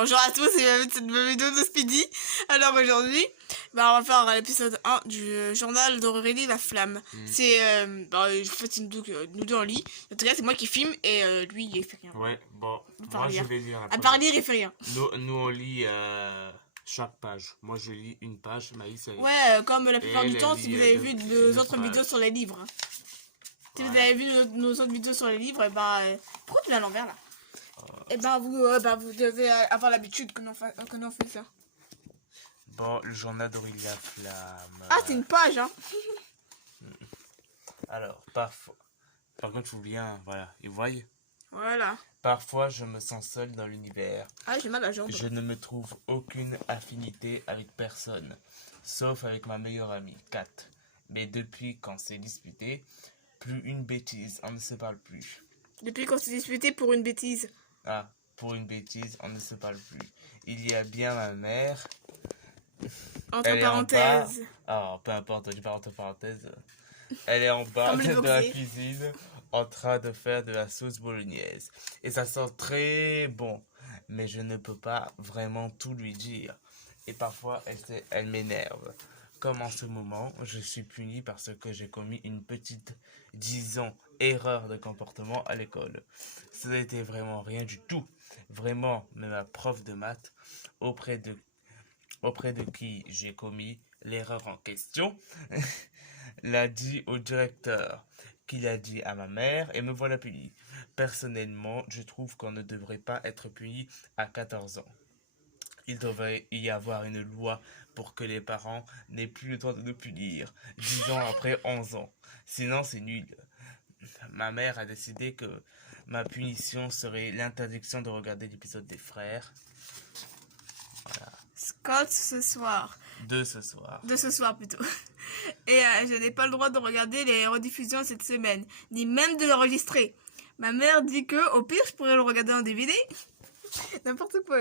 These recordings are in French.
Bonjour à tous, c'est cette nouvelle vidéo de Speedy. Alors aujourd'hui, on va faire l'épisode 1 du journal d'Aurélie La Flamme. C'est, en fait, c'est nous deux en lit. En tout cas, c'est moi qui filme et lui, il fait rien. Ouais, bon, part moi je lire. vais lire la À première. part lire, il fait rien. Nous on lit chaque page. Moi je lis une page, Maïs elle... Ouais, comme la plupart Et du elle temps, lit, si vous avez vu nos neuf autres pages. vidéos sur les livres. Si vous Voilà. avez vu nos autres vidéos sur les livres, et pourquoi tu l'as à l'envers là? Et vous devez avoir l'habitude que nous fait ça. Bon, le journal d'Aurélie La Flamme. Ah, c'est une page, hein. Alors, parfois... Par contre, faut bien, voilà, et voyez. Voilà. Parfois, je me sens seul dans l'univers. Ah, j'ai mal à la jambe. Je ne me trouve aucune affinité avec personne, sauf avec ma meilleure amie, Kat. Mais depuis qu'on s'est disputé, plus une bêtise, on ne se parle plus. Depuis qu'on s'est disputé pour une bêtise. Ah, pour une bêtise, on ne se parle plus. Il y a bien ma mère. Entre Elle parenthèses. Ah, peu importe, je parle entre parenthèses. Elle est en bas Comme les de la boxers. cuisine en train de faire de la sauce bolognaise. Et ça sent très bon. Mais je ne peux pas vraiment tout lui dire. Et parfois, elle m'énerve. Comme en ce moment, je suis puni parce que j'ai commis une petite, disons, erreur de comportement à l'école. Ce n'était vraiment rien du tout. Vraiment, mais ma prof de maths, auprès de qui j'ai commis l'erreur en question, l'a dit au directeur, qui l'a dit à ma mère, et me voilà puni. Personnellement, je trouve qu'on ne devrait pas être puni à 14 ans. Il devrait y avoir une loi pour que les parents n'aient plus le droit de nous punir 10 ans après 11 ans. Sinon, c'est nul. Ma mère a décidé que ma punition serait l'interdiction de regarder l'épisode des frères. Voilà. Scott ce soir. De ce soir. De ce soir plutôt. Et je n'ai pas le droit de regarder les rediffusions cette semaine, ni même de l'enregistrer. Ma mère dit que au pire je pourrais le regarder en DVD. N'importe quoi.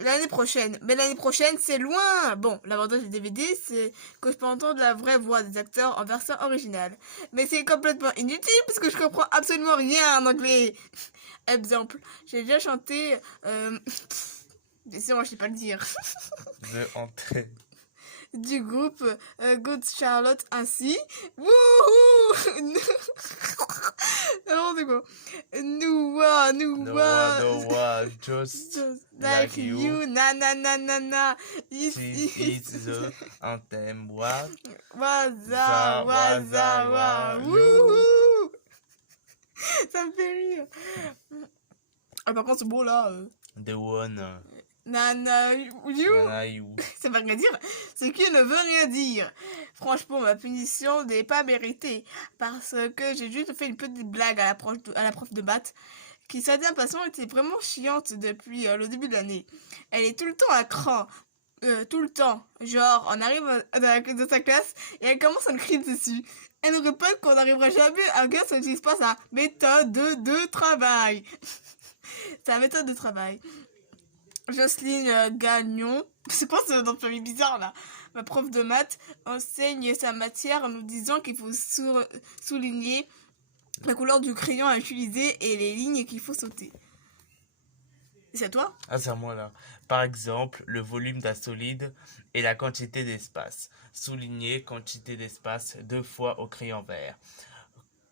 L'année prochaine. Mais l'année prochaine, c'est loin. Bon, l'avantage du DVD, c'est que je peux entendre la vraie voix des acteurs en version originale. Mais c'est complètement inutile parce que je comprends absolument rien en anglais. Exemple, j'ai déjà chanté... Bien sûr, moi je sais pas le dire. De entrée. Du groupe Good Charlotte ainsi. Wouhou. N'importe quoi. Noua, No, just like you. Na na na na na. It's the anthem. What? Waza, waza, wa. Wouhou. Ça me fait rire. Ah, par contre, ce mot là. The one. Nana, you. Nana, you. Ça veut rien dire. Ce qui ne veut rien dire. Franchement, ma punition n'est pas méritée. Parce que j'ai juste fait une petite blague à la prof de maths. Qui, soit dit en passant, était vraiment chiante depuis le début de l'année. Elle est tout le temps à cran. Tout le temps. Genre, on arrive dans sa classe et elle commence à me crier dessus. Elle nous répète qu'on n'arrivera jamais à dire ce qui se passe à méthode de travail. C'est la méthode de travail. Jocelyne Gagnon, c'est quoi ce nom de famille bizarre là? Ma prof de maths enseigne sa matière en nous disant qu'il faut souligner la couleur du crayon à utiliser et les lignes qu'il faut sauter. C'est à toi? Ah, c'est à moi là. Par exemple, le volume d'un solide et la quantité d'espace. Souligner quantité d'espace 2 fois au crayon vert.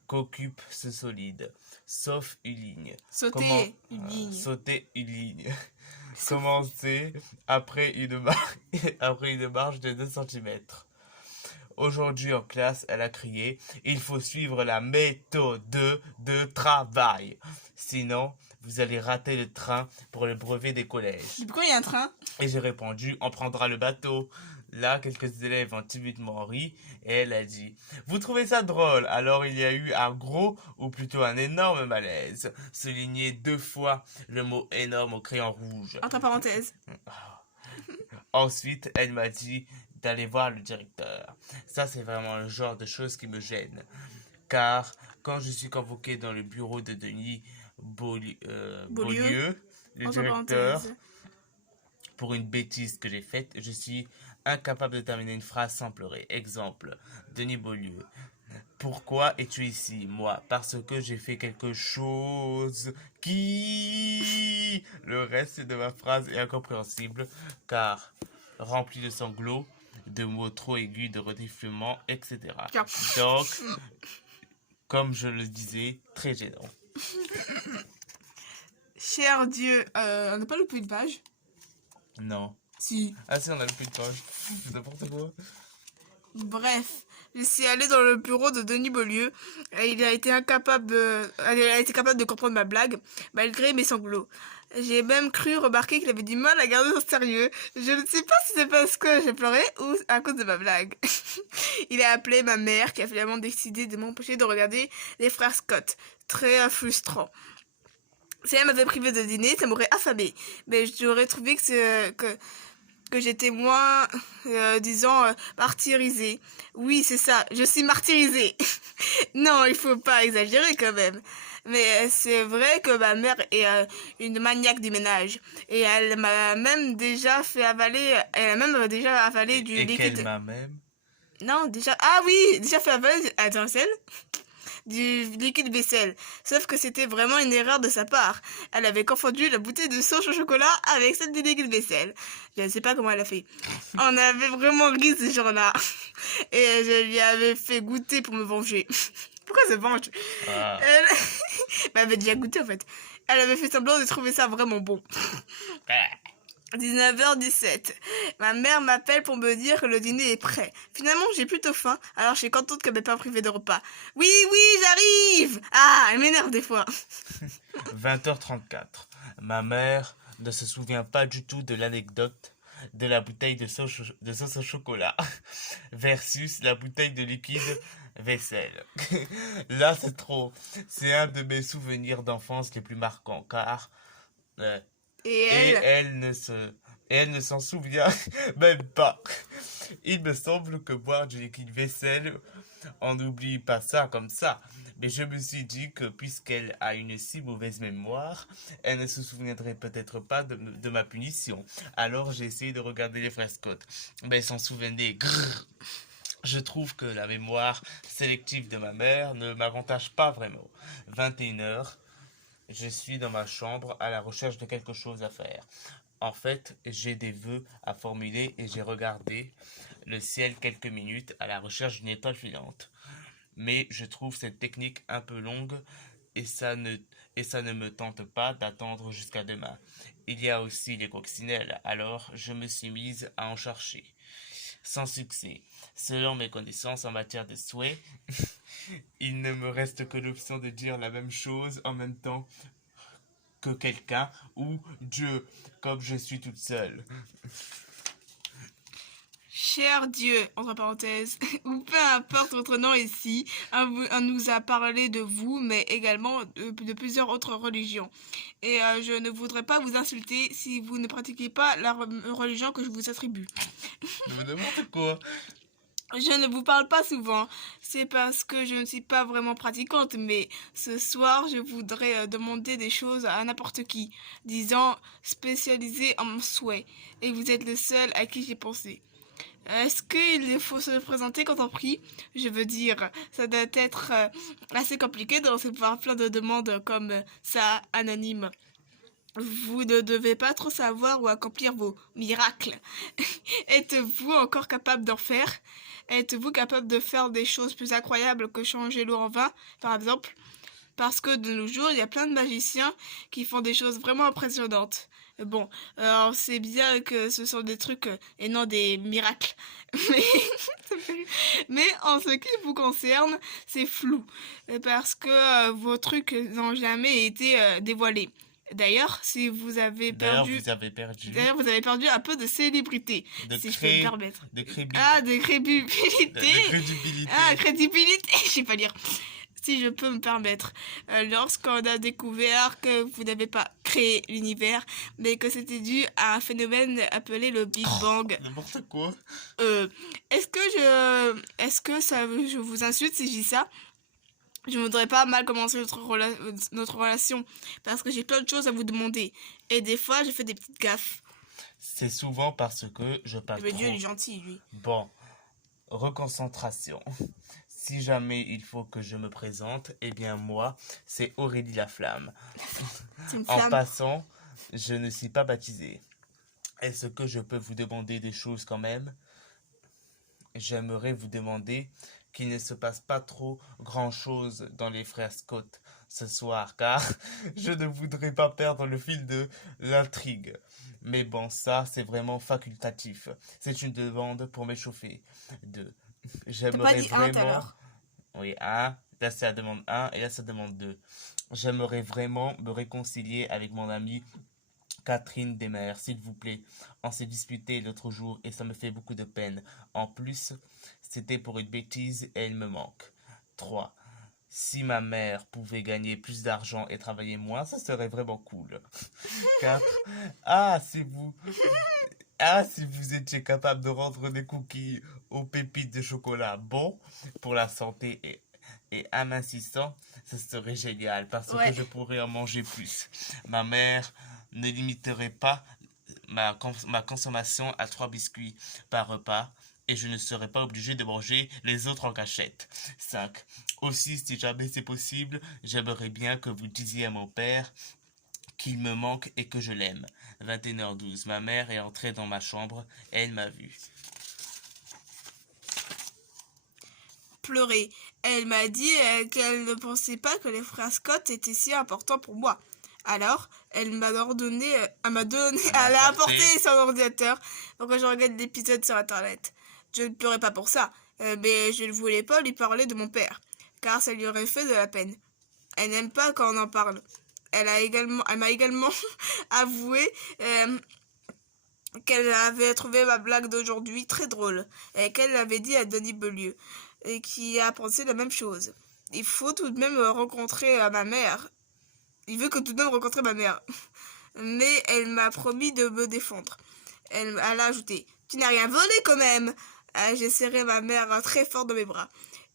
Qu'occupe ce solide, sauf une ligne. Sauter une ligne. Sauter une ligne. Commencer après une marche de 2 cm. Aujourd'hui en classe, elle a crié « Il faut suivre la méthode de travail. Sinon, vous allez rater le train pour le brevet des collèges. » Pourquoi il y a un train? Et j'ai répondu « On prendra le bateau. » Là, quelques élèves ont timidement ri et elle a dit « Vous trouvez ça drôle ?» Alors il y a eu un gros ou plutôt un énorme malaise. Souligner 2 fois le mot énorme au crayon rouge. Entre parenthèses. Ensuite, elle m'a dit d'aller voir le directeur. Ça, c'est vraiment le genre de choses qui me gênent. Car quand je suis convoqué dans le bureau de Denis Beaulieu, le directeur, pour une bêtise que j'ai faite, je suis incapable de terminer une phrase sans pleurer. Exemple, Denis Beaulieu. Pourquoi es-tu ici? Moi, parce que j'ai fait quelque chose qui... Le reste de ma phrase est incompréhensible car rempli de sanglots, de mots trop aigus, de reniflements, etc. Tiens. Donc, comme je le disais, très gênant. Cher Dieu, on n'a pas loupé une page? Non. Si. Ah si, on a le plus de page. N'importe quoi. Bref, je suis allée dans le bureau de Denis Beaulieu et il a été capable de comprendre ma blague, malgré mes sanglots. J'ai même cru remarquer qu'il avait du mal à garder son sérieux. Je ne sais pas si c'est parce que j'ai pleuré ou à cause de ma blague. Il a appelé ma mère qui a finalement décidé de m'empêcher de regarder les frères Scott. Très frustrant. Si elle m'avait privé de dîner, ça m'aurait affamé. Mais j'aurais trouvé que j'étais moins, martyrisée. Oui, c'est ça, je suis martyrisée. Non, il faut pas exagérer quand même. Mais c'est vrai que ma mère est une maniaque du ménage. Et elle a même déjà avalé du Et liquide. qu'elle m'a même. Non, déjà... Ah oui, déjà fait avaler... Attends, du liquide vaisselle. Sauf que c'était vraiment une erreur de sa part. Elle avait confondu la bouteille de sauce au chocolat avec celle du liquide vaisselle. Je ne sais pas comment elle a fait. On avait vraiment ri ce jour-là. Et je lui avais fait goûter pour me venger. Pourquoi se venge? Ah. Elle avait déjà goûté en fait. Elle avait fait semblant de trouver ça vraiment bon. 19h17. Ma mère m'appelle pour me dire que le dîner est prêt. Finalement, j'ai plutôt faim, alors je suis contente qu'elle m'ait pas privé de repas. Oui, j'arrive! Ah, elle m'énerve des fois. 20h34. Ma mère ne se souvient pas du tout de l'anecdote de la bouteille de sauce au chocolat versus la bouteille de liquide vaisselle. Là, c'est trop. C'est un de mes souvenirs d'enfance les plus marquants, car Et elle ne s'en souvient même pas. Il me semble que boire du liquide vaisselle, on n'oublie pas ça comme ça. Mais je me suis dit que puisqu'elle a une si mauvaise mémoire, elle ne se souviendrait peut-être pas de ma punition. Alors j'ai essayé de regarder les frères Scott. Mais elle s'en souvenait. Grrr. Je trouve que la mémoire sélective de ma mère ne m'avantage pas vraiment. 21h. Je suis dans ma chambre à la recherche de quelque chose à faire. En fait, j'ai des vœux à formuler et j'ai regardé le ciel quelques minutes à la recherche d'une étoile filante. Mais je trouve cette technique un peu longue et ça ne me tente pas d'attendre jusqu'à demain. Il y a aussi les coccinelles, alors je me suis mise à en chercher. Sans succès. Selon mes connaissances en matière de souhaits, il ne me reste que l'option de dire la même chose en même temps que quelqu'un ou Dieu, comme je suis toute seule. cher Dieu, entre parenthèses, ou peu importe votre nom ici, on nous a parlé de vous, mais également de plusieurs autres religions. Et je ne voudrais pas vous insulter si vous ne pratiquez pas la religion que je vous attribue. N'importe quoi. Je ne vous parle pas souvent, c'est parce que je ne suis pas vraiment pratiquante, mais ce soir, je voudrais demander des choses à n'importe qui, disant spécialisé en souhait, et vous êtes le seul à qui j'ai pensé. Est-ce qu'il faut se présenter quand on prie? Je veux dire, ça doit être assez compliqué de recevoir plein de demandes comme ça, anonyme. Vous ne devez pas trop savoir ou accomplir vos miracles. Êtes-vous encore capable d'en faire? Êtes-vous capable de faire des choses plus incroyables que changer l'eau en vin, par exemple? Parce que de nos jours, il y a plein de magiciens qui font des choses vraiment impressionnantes. Bon, alors c'est bien que ce sont des trucs et non des miracles. Mais en ce qui vous concerne, c'est flou. Parce que vos trucs n'ont jamais été dévoilés. D'ailleurs, si vous avez perdu... D'ailleurs, vous avez perdu un peu de célébrité, si je peux me permettre. De crédibilité. Ah, de crédibilité. De crédibilité. Ah, crédibilité, je sais pas lire. Si je peux me permettre. Lorsqu'on a découvert que vous n'avez pas créé l'univers, mais que c'était dû à un phénomène appelé le Big Bang. N'importe quoi. Est-ce que je vous insulte si je dis ça? Je ne voudrais pas mal commencer notre relation, parce que j'ai plein de choses à vous demander. Et des fois, je fais des petites gaffes. C'est souvent parce que je parle Mais trop. Dieu, il est gentil, lui. Bon, reconcentration. Si jamais il faut que je me présente, eh bien moi, c'est Aurélie Laflamme. C'est une En flamme. passant, je ne suis pas baptisé. Est-ce que je peux vous demander des choses quand même? J'aimerais vous demander qu'il ne se passe pas trop grand-chose dans les frères Scott ce soir, car je ne voudrais pas perdre le fil de l'intrigue. Mais bon, ça, c'est vraiment facultatif. C'est une demande pour m'échauffer. Deux. T'as pas J'aimerais dit un tout à vraiment... l'heure. Oui, un. Là, c'est la demande 1 et là, c'est la demande 2. J'aimerais vraiment me réconcilier avec mon ami Catherine Desmers, s'il vous plaît. On s'est disputé l'autre jour et ça me fait beaucoup de peine. En plus, c'était pour une bêtise et elle me manque. 3. Si ma mère pouvait gagner plus d'argent et travailler moins, ça serait vraiment cool. 4. Ah, si vous étiez capable de rendre des cookies aux pépites de chocolat bons pour la santé et amincissant, ce serait génial parce que Ouais. je pourrais en manger plus. Ma mère ne limiterait pas ma consommation à 3 biscuits par repas et je ne serais pas obligé de manger les autres en cachette. 5. Aussi, si jamais c'est possible, j'aimerais bien que vous disiez à mon père qu'il me manque et que je l'aime. 21h12. Ma mère est entrée dans ma chambre. Elle m'a vu. Pleurer. Elle m'a dit qu'elle ne pensait pas que les frères Scott étaient si importants pour moi. Alors, elle m'a donné, elle a apporté son ordinateur pour que je regarde l'épisode sur Internet. Je ne pleurais pas pour ça, mais je ne voulais pas lui parler de mon père, car ça lui aurait fait de la peine. Elle n'aime pas quand on en parle. Elle m'a également avoué qu'elle avait trouvé ma blague d'aujourd'hui très drôle et qu'elle l'avait dit à Denis Beaulieu et qui a pensé la même chose. Il faut tout de même rencontrer ma mère. Il veut que tout de même rencontrer ma mère. Mais elle m'a promis de me défendre. Elle a ajouté: tu n'as rien volé quand même. J'ai serré ma mère très fort dans mes bras.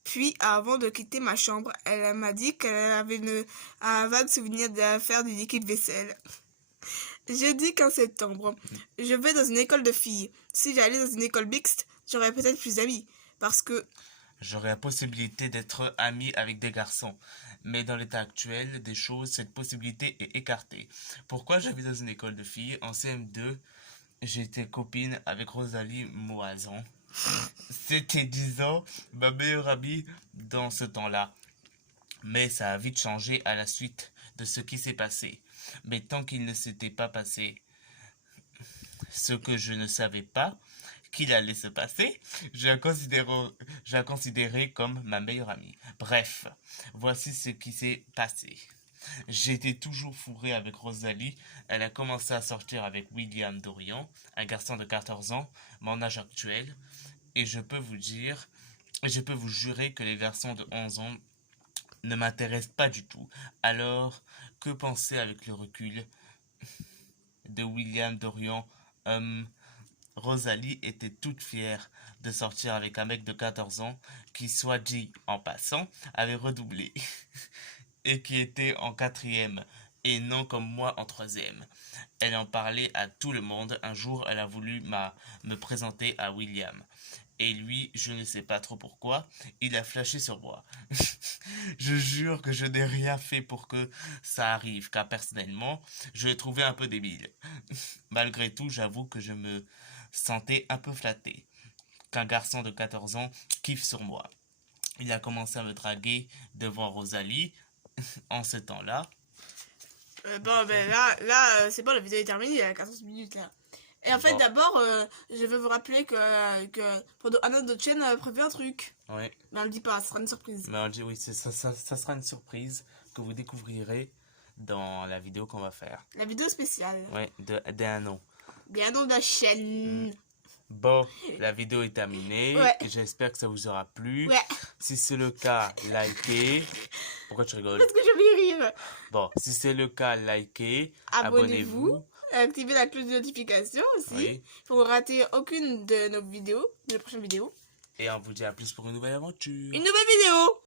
Puis, avant de quitter ma chambre, elle m'a dit qu'elle avait un vague souvenir de l'affaire du liquide vaisselle. Jeudi 15 septembre. Je vais dans une école de filles. Si j'allais dans une école mixte, j'aurais peut-être plus d'amis. Parce que J'aurais la possibilité d'être ami avec des garçons. Mais dans l'état actuel des choses, cette possibilité est écartée. Pourquoi j'habite dans une école de filles? En CM2, j'étais copine avec Rosalie Moazan. C'était 10 ans, ma meilleure amie dans ce temps-là. Mais ça a vite changé à la suite de ce qui s'est passé. Mais tant qu'il ne s'était pas passé ce que je ne savais pas qu'il allait se passer, je la considérais comme ma meilleure amie. Bref, voici ce qui s'est passé. J'étais toujours fourré avec Rosalie. Elle a commencé à sortir avec William Dorian, un garçon de 14 ans, mon âge actuel. Et je peux vous jurer que les garçons de 11 ans ne m'intéressent pas du tout. Alors, que penser avec le recul de William Dorian? Rosalie était toute fière de sortir avec un mec de 14 ans qui, soit dit en passant, avait redoublé et qui était en 4e et non comme moi en 3e. Elle en parlait à tout le monde. Un jour, elle a voulu me présenter à William. Et lui, je ne sais pas trop pourquoi, il a flashé sur moi. Je jure que je n'ai rien fait pour que ça arrive, car personnellement, je l'ai trouvé un peu débile. Malgré tout, j'avoue que je me sentais un peu flatté qu'un garçon de 14 ans kiffe sur moi. Il a commencé à me draguer devant Rosalie en ce temps-là. là, c'est bon, la vidéo est terminée, il y a 14 minutes là. Et en fait, Bon. d'abord, je veux vous rappeler que pendant un autre chaîne a prévu un truc. Ouais. Mais on le dit pas, ce sera une surprise. Mais on dit oui, ça sera une surprise que vous découvrirez dans la vidéo qu'on va faire. La vidéo spéciale. Ouais, d'un an. Bien nom de la chaîne. Bon, la vidéo est terminée. Ouais. J'espère que ça vous aura plu. Ouais. Si c'est le cas, likez. Pourquoi tu rigoles? Parce que je vais rire. Bon, si c'est le cas, likez. Abonnez-vous. Activez la cloche de notification aussi. Oui. Pour ne rater aucune de nos vidéos, de nos prochaines vidéos. Et on vous dit à plus pour une nouvelle aventure. Une nouvelle vidéo!